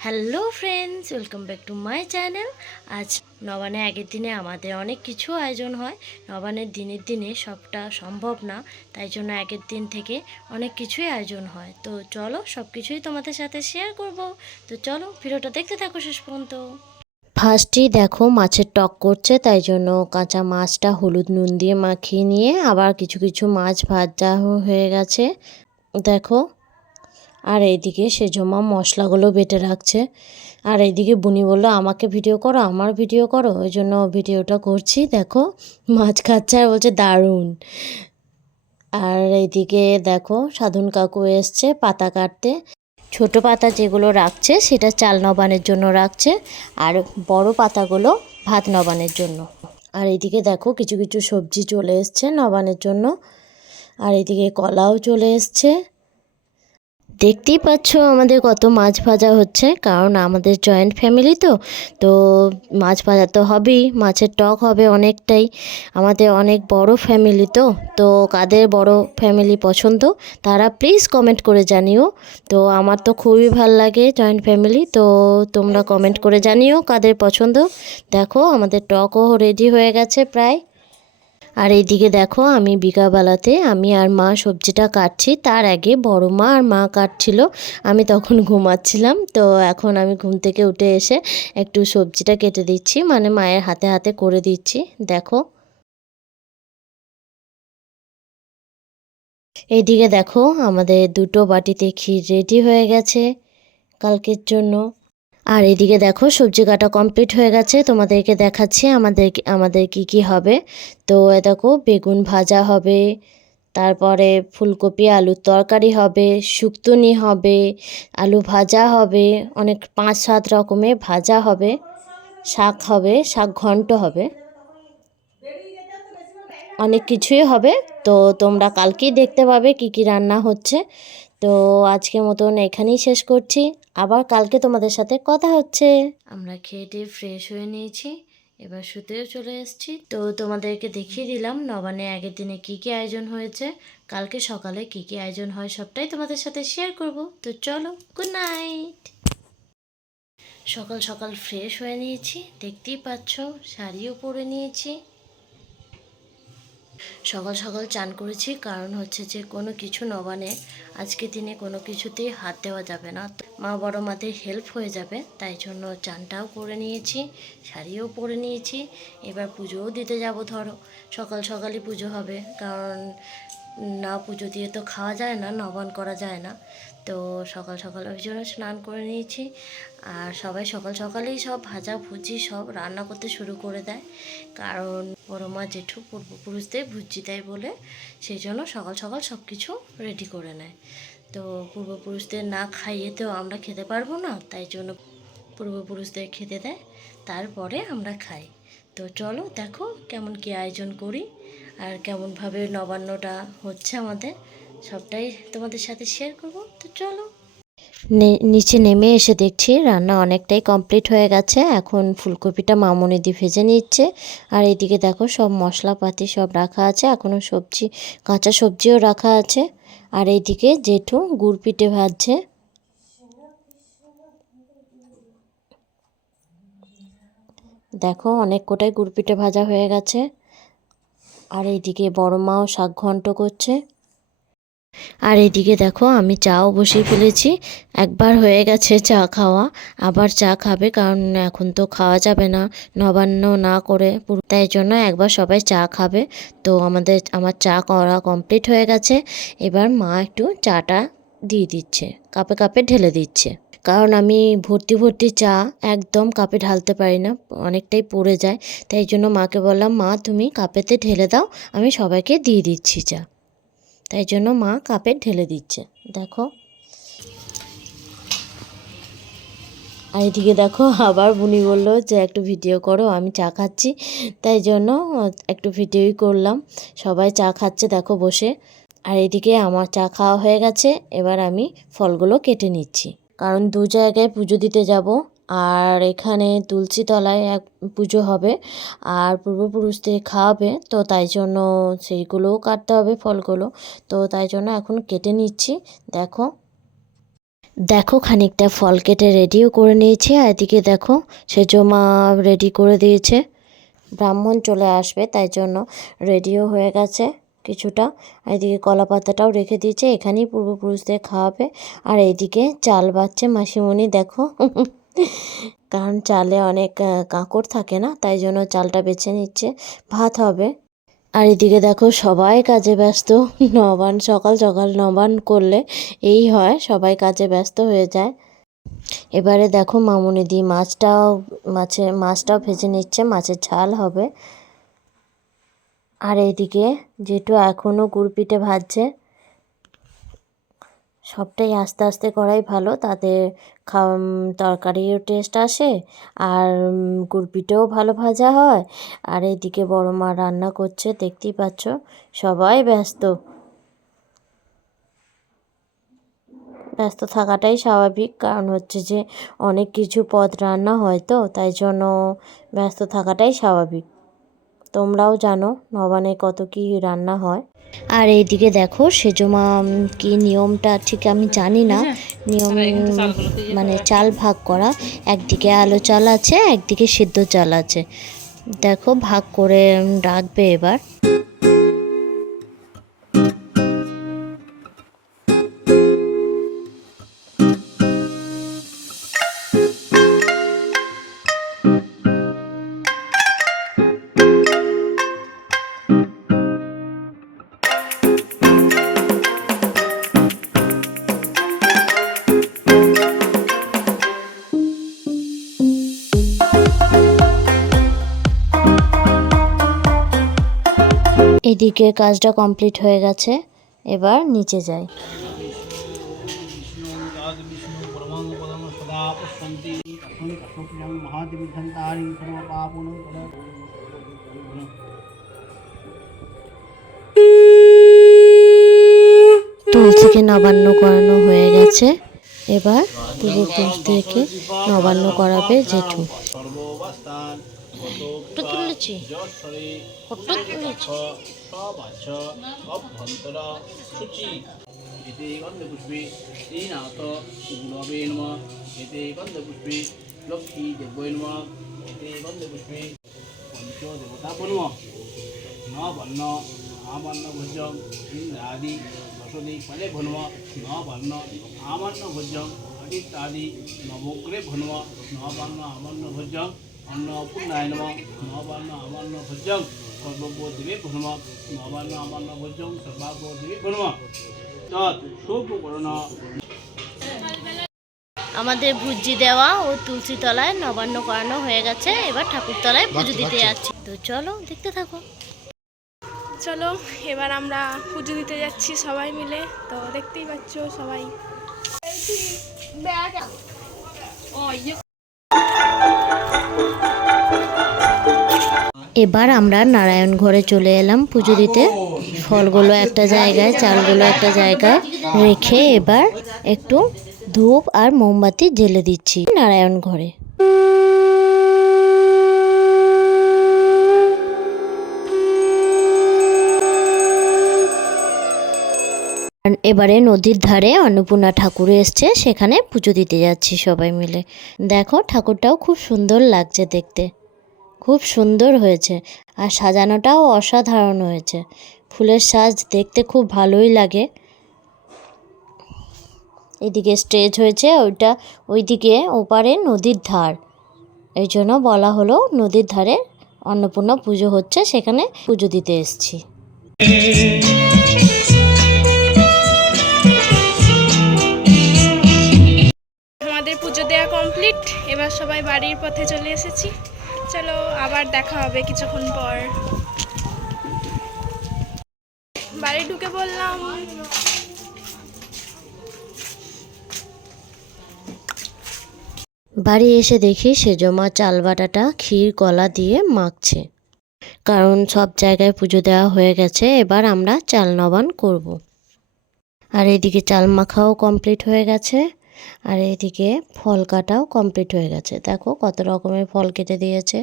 Hello friends welcome back to my channel আজ নবানে আগের দিনে আমাদের অনেক কিছু আয়োজন হয়। নবানের দিনের দিনে সবটা সম্ভব না, তাই জন্য আগের দিন থেকে অনেক কিছুই আয়োজন হয়। তো চলো সব কিছুই তোমাদের সাথে শেয়ার করব। তো চলো ভিডিওটা দেখতে থাকো শেষ পর্যন্ত। ফার্স্টেই দেখো, মাছের টক করছে, তাই জন্য কাঁচা মাছটা হলুদ নুন দিয়ে মাখিয়ে নিয়ে আবার কিছু কিছু মাছ ভাজা হয়ে গেছে। দেখো আর এইদিকে সে জমা মশলাগুলো বেটে রাখছে। আর এইদিকে বুনি বলল, আমাকে ভিডিও করো, আমার ভিডিও করো, ওই জন্য ভিডিওটা করছি, দেখো। মাছ খাচ্ছে আর বলছে, দারুণ। আর এইদিকে দেখো, সাধন কাকু এসছে পাতা কাটতে। ছোট পাতা যেগুলো রাখছে, সেটা চাল নবানের জন্য রাখছে, আর বড় পাতাগুলো ভাত নবানের জন্য। আর এইদিকে দেখো, কিছু কিছু সবজি চলে এসছে নবানের জন্য। আর এইদিকে কলাও চলে এসছে। দেখতেই পাচ্ছ আমাদের কত মাছ ভাজা হচ্ছে, কারণ আমাদের জয়েন্ট ফ্যামিলি তো। তো মাছ ভাজা তো হবেই, মাছের টক হবে অনেকটাই। আমাদের অনেক বড় ফ্যামিলি তো তো কাদের বড় ফ্যামিলি পছন্দ, তারা প্লিজ কমেন্ট করে জানিও। তো আমার তো খুবই ভালো লাগে জয়েন্ট ফ্যামিলি তো তোমরা কমেন্ট করে জানিও কাদের পছন্দ। দেখো আমাদের টকও রেডি হয়ে গেছে প্রায়। আর এইদিকে দেখো, আমি বিকালবেলাতে আমি আর মা সবজিটা কাটছি। তার আগে বড় মা আর মা কাটছিল। আমি তখন ঘুমাচ্ছিলাম। তো এখন আমি ঘুম থেকে উঠে এসে একটু সবজিটা কেটে দিচ্ছি। মানে মায়ের হাতে হাতে করে দিচ্ছি। দেখো। এইদিকে দেখো, আমাদের দুটো বাটিতে ক্ষীর রেডি হয়ে গেছে। কালকের জন্য। আর এদিকে দেখো, সবজি কাটা কমপ্লিট হয়ে গেছে। তোমাদেরকে দেখাচ্ছি আমাদের আমাদের কি কি হবে। তো এ দেখো, বেগুন ভাজা হবে, তারপরে ফুলকপি, আলুর তরকারি হবে, শুক্তনি হবে, আলু ভাজা হবে, অনেক পাঁচ সাত রকমের ভাজা হবে, শাক হবে, শাক ঘন্ট হবে। অনেক কিছুই হবে। তো তোমরা কালকেই দেখতে পাবে কি কি রান্না হচ্ছে। তো আজকের মতন এখানেই শেষ করছি। আবার কালকে তোমাদের সাথে কথা হচ্ছে। আমরা খেয়ে টেয়ে ফ্রেশ হয়ে নিয়েছি, এবার শুতেও চলে এসেছি। তো তোমাদেরকে দেখিয়ে দিলাম নবানে আগের দিনে কি কি আয়োজন হয়েছে, কালকে সকালে কি কি আয়োজন হয় সবটাই তোমাদের সাথে শেয়ার করব। তো চলো গুড নাইট সকাল সকাল ফ্রেশ হয়ে নিয়েছি, দেখতেই পাচ্ছ, শাড়িও পরে নিয়েছি। সকাল সকাল চান করেছি। কারণ হচ্ছে যে, কোনো কিছু নবানে আজকে দিনে কোনো কিছুতেই হাত দেওয়া যাবে না। মা বড় মাদের হেল্প হয়ে যাবে, তাই জন্য চানটাও করে নিয়েছি, শাড়িও পরে নিয়েছি। এবার পুজোও দিতে যাব, ধরো। সকাল সকালই পুজো হবে, কারণ না পুজো দিয়ে তো খাওয়া যায় না, নবান করা যায় না। তো সকাল সকাল ওই জন্য স্নান করে নিয়েছি। আর সবাই সকাল সকালেই সব ভাজা ভুজি সব রান্না করতে শুরু করে দেয়। কারণ বড় মা জেঠু পূর্বপুরুষদের ভুজি দেয় বলে, সেই জন্য সকাল সকাল সব কিছু রেডি করে নেয়। তো পূর্বপুরুষদের না খাইয়ে তো আমরা খেতে পারব না, তাই জন্য পূর্বপুরুষদের খেতে দেয়, তারপরে আমরা খাই। তো চলো দেখো কেমন কি আয়োজন করি। আর কেমনভাবে নবান্নটা হচ্ছে আমাদের, সবটাই তোমাদের সাথে শেয়ার করব। তো চলো। নিচে নেমে এসে দেখছি রান্না অনেকটাই কমপ্লিট হয়ে গেছে। এখন ফুলকপিটা মামনি দিয়ে ভেজে নিচ্ছে। আর এইদিকে দেখো সব মশলাপাতি সব রাখা আছে। এখনও সবজি, কাঁচা সবজিও রাখা আছে। আর এইদিকে জেঠু গুড় পিঠে ভাজছে। দেখো অনেক কোটাই গুড় পিঠে ভাজা হয়ে গেছে। আর এইদিকে বড় মাও শাক ঘন্ট করছে। আর এদিকে দেখো, আমি চাও বসিয়ে ফেলেছি। একবার হয়ে গেছে চা খাওয়া, আবার চা খাবে কারণ এখন তো খাওয়া যাবে না, নবান্ন না করে তাই জন্য একবার সবাই চা খাবে। তো আমাদের, আমার চা করা কমপ্লিট হয়ে গেছে। এবার মা একটু চাটা দিয়ে দিচ্ছে, কাপে কাপে ঢেলে দিচ্ছে। কারণ আমি ভর্তি ভর্তি চা একদম কাপে ঢালতে পারি না, অনেকটাই পড়ে যায়। তাই জন্য মাকে বললাম, মা, তুমি কাপেতে ঢেলে দাও, আমি সবাইকে দিয়ে দিচ্ছি চা। তাই জন্য মা কাপে ঢেলে দিচ্ছে। দেখো। আর এদিকে দেখো, আবার বুনি বলল যে, একটু ভিডিও করো, আমি চা খাচ্ছি। তাই জন্য একটু ভিডিওই করলাম। সবাই চা খাচ্ছে, দেখো বসে। আর এদিকে আমার চা খাওয়া হয়ে গেছে, এবার আমি ফলগুলো কেটে নিচ্ছি। কারণ দু জায়গায় পুজো দিতে যাব। আর এখানে তুলসী তলায় এক পুজো হবে। আর পূর্বপুরুষদের খাওয়াবে, তো তাই জন্য সেইগুলোও কাটতে হবে ফলগুলো। তো তাই জন্য এখন কেটে নিচ্ছি। দেখো। দেখো খানিকটা ফল কেটে রেডিও করে নিয়েছি। আর এদিকে দেখো সেজো মা রেডি করে দিয়েছে। ব্রাহ্মণ চলে আসবে, তাই জন্য রেডিও হয়ে গেছে। কিছুটা। আর এদিকে কলা পাতাটাও রেখে দিয়েছে, এখানেই পূর্বপুরুষদের খাওয়াবে। আর এইদিকে চাল বাচ্ছে মাসিমণি, দেখো। কারণ চালে অনেক কাঁকড় থাকে না, তাই জন্য চালটা বেছে নিচ্ছে। ভাত হবে। আর এদিকে দেখো সবাই কাজে ব্যস্ত। নবান, সকাল সকাল নবান করলে এই হয়, সবাই কাজে ব্যস্ত হয়ে যায়। এবারে দেখো মামুনি দি মাছটাও, মাছের, মাছটাও ভেজে নিচ্ছে, মাছের ঝাল হবে। আর এইদিকে যেটু এখনও গুড় পিঠে ভাজছে। সবটাই আস্তে আস্তে করাই ভালো তাতে তরকারিও টেস্ট আসে আর উম, গুড় পিঠেও ভালো ভাজা হয়। আর এইদিকে বড় মা রান্না করছে দেখতেই পাচ্ছ সবাই ব্যস্ত। ব্যস্ত থাকাটাই স্বাভাবিক কারণ হচ্ছে যে অনেক কিছু পদ রান্না হয় তো তাই জন্য ব্যস্ত থাকাটাই স্বাভাবিক। তোমরাও জানো নবানে কত কি রান্না হয়। আর এইদিকে দেখো সেজমা কি নিয়মটা ঠিক আমি জানি না। নিয়ম মানে চাল ভাগ করা। একদিকে আলো চাল আছে একদিকে সিদ্ধ চাল আছে। দেখো ভাগ করে রাখবে এবার। এদিকে কাজটা কমপ্লিট হয়ে গেছে, এবার নিচে যাই। তুলসীকে নবান্ন করানো হয়ে গেছে। এবার পুজো তুলসীকে নবান্ন করাবে জেঠু। ফটো তুলেছি? ফটো তুলেছি? সবাচ অভ্যন্তর শুচি এতে গন্ধপুষ্পে শ্রীনাথ গুরবে নম। এতে গন্ধপুষ্পে লক্ষ্মী দেবৈ নম। এতে গন্ধপুষ্পে পঞ্চদেবতা নম ন বর্ণ আমান্য ভোজ্যং ইন্দ্রাদি দশদি ফলে ভন্ম। ন বর্ণ আমান্য ভোজ্যং আদিত্যাদি নবগ্রে ভন্ম। ন বর্ণ আমান্য ভোজ্যং অন্নপূর্ণায় নম ন বর্ণ আমান্য ভোজ্যং সর্ববোধিবে ভন্ম ন বর্ণ আমান্য ভোজ্যং সর্বাবোধিবে ভন্ম তৎ সুপকরণ আমাদের ভুজি দেওয়া ও তুলসী তলায় নবান্ন করানো হয়ে গেছে। এবার ঠাকুর তলায় পুজো দিতে যাচ্ছি। তো চলো দেখতে থাকো। চলো এবার আমরা পুজো দিতে যাচ্ছি সবাই মিলে। তো দেখতেই পাচ্ছ সবাই। এবার আমরা নারায়ণ ঘরে চলে এলাম পুজো দিতে। ফলগুলো একটা জায়গায়, চালগুলো একটা জায়গায় রেখে এবার একটু ধূপ আর মোমবাতি জেলে দিচ্ছি নারায়ণ ঘরে। এবারে নদীর ধারে অন্নপূর্ণা ঠাকুর এসছে, সেখানে পুজো দিতে যাচ্ছি সবাই মিলে। দেখো, ঠাকুরটাও খুব সুন্দর লাগছে দেখতে। খুব সুন্দর হয়েছে আর সাজানোটাও অসাধারণ হয়েছে। ফুলের সাজ দেখতে খুব ভালোই লাগে। এদিকে স্টেজ হয়েছে, ওইটা ওইদিকে ওপারে নদীর ধার। এই জন্য বলা হলো নদীর ধারে অন্নপূর্ণা পুজো হচ্ছে, সেখানে পুজো দিতে এসেছি। আমাদের পুজো দেওয়া কমপ্লিট। এবার সবাই বাড়ির পথে চলে এসেছি। চলো, আবার দেখা হবে কিছুক্ষণ পর। বাড়ি ঢুকে বললাম। বাড়ি এসে দেখি সেজমা চাল বাটাটা ক্ষীর কলা দিয়ে মাখছে। কারণ সব জায়গায় পুজো দেওয়া হয়ে গেছে, এবার আমরা চাল নবান করব। আর এদিকে চাল মাখাও কমপ্লিট হয়ে গেছে। আর এদিকে ফল কাটাও কমপ্লিট হয়ে গেছে। দেখো কত রকমের ফল কেটে দিয়েছে।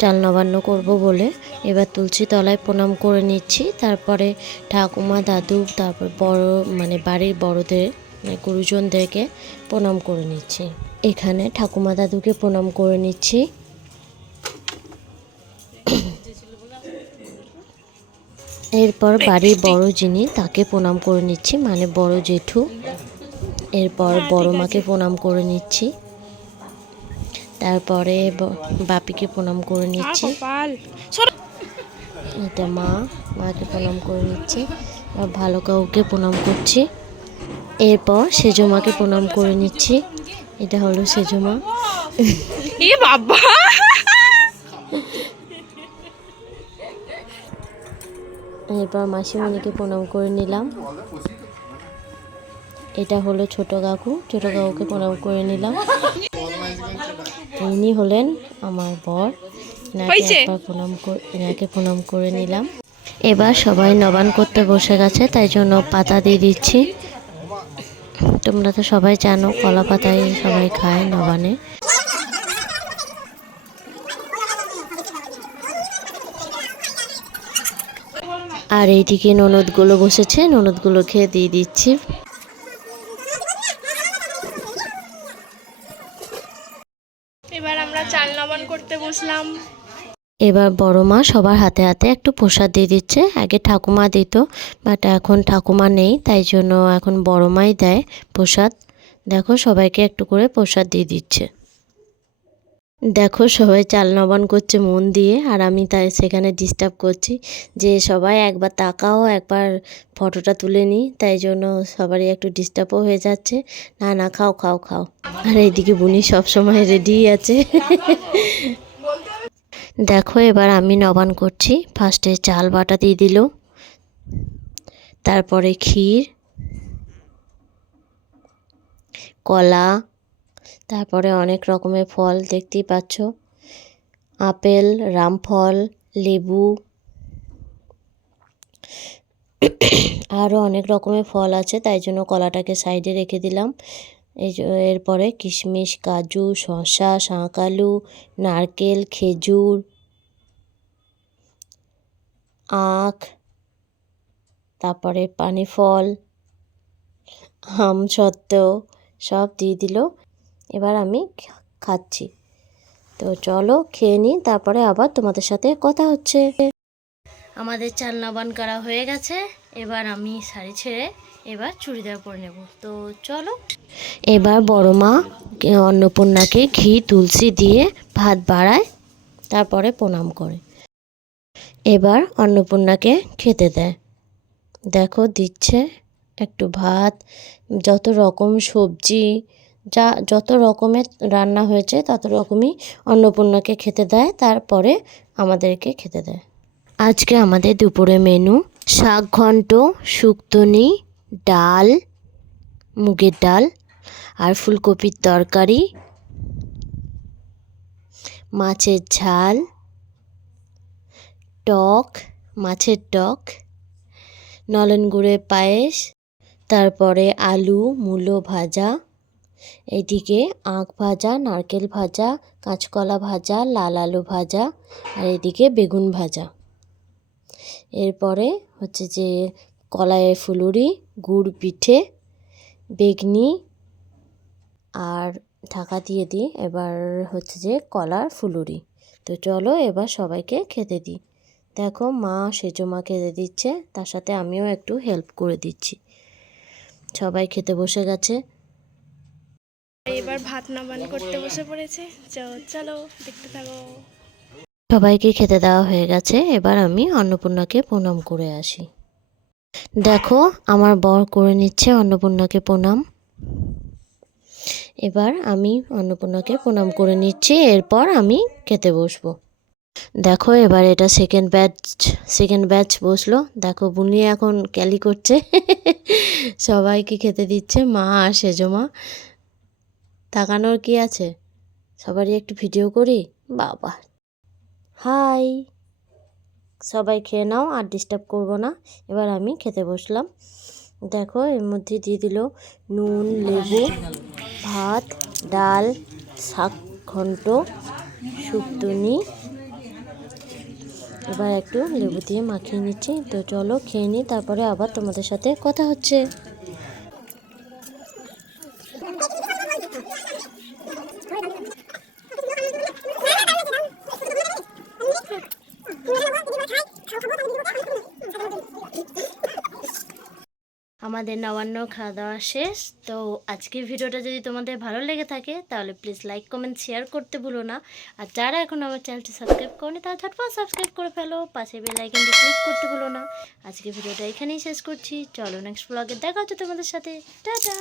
চাল নবান্ন করব বলে এবার তুলসী তলায় প্রণাম করে নিচ্ছি। তারপরে ঠাকুমা, দাদু, তারপর বড় মানে বাড়ির বড়দের মানে গুরুজনদেরকে প্রণাম করে নিচ্ছি। এখানে ঠাকুমা, দাদুকে প্রণাম করে নিচ্ছি। এরপর বাড়ির বড় যিনি, তাকে প্রণাম করে নিচ্ছি মানে বড় জেঠু। এরপর বড় মাকে প্রণাম করে নিচ্ছি। তারপরে বাপিকে প্রণাম করে নিচ্ছি। এটা মা, মাকে প্রণাম করে নিচ্ছি। ভালো কাউকে প্রণাম করছি। এরপর সেজো মাকে প্রণাম করে নিচ্ছি। এটা হলো সেজো মা। এ বাবা! এরপর মাসিমণিকে প্রণাম করে নিলাম। এটা হলো ছোট কাকু। ছোট কাকুকে প্রণাম করে নিলাম। ইনি হলেন আমার বর। এনাকে একবার প্রণাম করে এনাকে প্রণাম করে নিলাম। এবার সবাই নবান করতে বসে গেছে তাই জন্য পাতা দিয়ে দিচ্ছি। তোমরা তো সবাই জানো কলা পাতায় সবাই খায় নবানে। আর এইদিকে ননদগুলো বসেছে ননদগুলোকে দিয়ে দিচ্ছি। এবার আমরা চাল নবান করতে বসলাম। এবার বড় মা সবার হাতে হাতে একটু প্রসাদ দিয়ে দিচ্ছে। আগে ঠাকুমা দিত বাট এখন ঠাকুমা নেই তাই জন্য এখন বড় মাই দেয় প্রসাদ। দেখো সবাইকে একটু করে প্রসাদ দিয়ে দিচ্ছে। দেখো সবাই চাল নবান করছে মন দিয়ে, আর আমি তাই সেখানে ডিস্টার্ব করছি যে সবাই একবার তাকাও, একবার ফটোটা তুলে নিই তাই জন্য সবারই একটু ডিস্টার্বও হয়ে যাচ্ছে। না না, খাও খাও খাও। আর এইদিকে বুনি সবসময় রেডি আছে। দেখো এবার আমি নবান করছি। ফার্স্টে চাল বাটা দিয়ে দিল। তারপরে ক্ষীর, কলা তারপরে অনেক রকমের ফল দেখতেই পাচ্ছ। আপেল, রামফল, লেবু আরও অনেক রকমের ফল আছে, তাই জন্য কলাটাকে সাইডে রেখে দিলাম। এই এরপরে কিশমিশ, কাজু, শসা, শাঁকালু, নারকেল, খেজুর, আখ, তারপরে পানি ফল আম সত্ত্বেও সব দিয়ে দিল। এবার আমি খাচ্ছি। তো চলো খেয়ে নিই, তারপরে আবার তোমাদের সাথে কথা হচ্ছে। আমাদের চাল নবান করা হয়ে গেছে, এবার আমি শাড়ি ছেড়ে এবার চুড়িদার পরে নেব। তো চলো। এবার বড় মা অন্নপূর্ণাকে ঘি, তুলসী দিয়ে ভাত বাড়ায়, তারপরে প্রণাম করে। এবার অন্নপূর্ণাকে খেতে দেয়। দেখো দিচ্ছে একটু ভাত, যত রকম সবজি যা যত রকমের রান্না হয়েছে, তত রকমই অন্নপূর্ণাকে খেতে দেয়, তারপরে আমাদেরকে খেতে দেয়। আজকে আমাদের দুপুরে মেনু, শাক ঘন্ট শুক্তনি ডাল, মুগের ডাল, আর ফুলকপির তরকারি, মাছের ঝাল, টক, মাছের টক, নলেন গুড়ের পায়েস, তারপরে আলু, মূলো ভাজা এদিকে আখ ভাজা, নারকেল ভাজা, কাঁচকলা ভাজা, লাল আলু ভাজা আর এদিকে বেগুন ভাজা। এরপরে হচ্ছে যে কলাইয়ের ফুলুরি, গুড় পিঠে, বেগনি আর ঢাকা দিয়ে দিই। এবার হচ্ছে যে কলার ফুলুরি। তো চলো এবার সবাইকে খেতে দিই। দেখো মা সেজো মা খেতে দিচ্ছে, তার সাথে আমিও একটু হেল্প করে দিচ্ছি। সবাই খেতে বসে গেছে। এবার ভাত করতে বসে পড়েছে। চলো, দেখতে থাকো। সবাইকে খেতে দেওয়া হয়ে গেছে, এবার আমি অন্নপূর্ণাকে প্রণাম করে আসি। দেখো, আমার বর করে নিচ্ছে অন্নপূর্ণাকে প্রণাম। এবার আমি অন্নপূর্ণাকে প্রণাম করে নিচ্ছি, এরপর আমি খেতে বসবো। দেখো, এবার এটা সেকেন্ড ব্যাচ সেকেন্ড ব্যাচ বসল। দেখো, বুনি এখন ক্যালি করছে। সবাইকে খেতে দিচ্ছে, মা আর সেজো মা তাকানোর কি আছে? সবারই একটু ভিডিও করি? বাবা। হাই। সবাই খেয়ে নাও, আর ডিস্টার্ব করব না। এবার আমি খেতে বসলাম। দেখো, এর মধ্যে দিয়ে দিল নুন, লেবু, ভাত, ডাল, শাক ঘন্ট, শুক্তনি। এবার একটু লেবু দিয়ে মাখিয়ে নিচ্ছি। তো চলো খেয়ে নিই তারপরে আবার তোমাদের সাথে কথা হচ্ছে। আমাদের নবান্ন খাওয়া দাওয়া শেষ। তো আজকের ভিডিওটা যদি তোমাদের ভালো লেগে থাকে, তাহলে প্লিজ লাইক কমেন্ট শেয়ার করতে ভুলো না। আর যারা এখন আমার চ্যানেলটি সাবস্ক্রাইব করেনি, তারা ঝটপট সাবস্ক্রাইব করে ফেলো। পাশে বেল আইকনটি ক্লিক করতে ভুলো না। আজকে ভিডিওটা এখানেই শেষ করছি। চলো নেক্সট ব্লগে দেখা হচ্ছে তোমাদের সাথে। টাটা!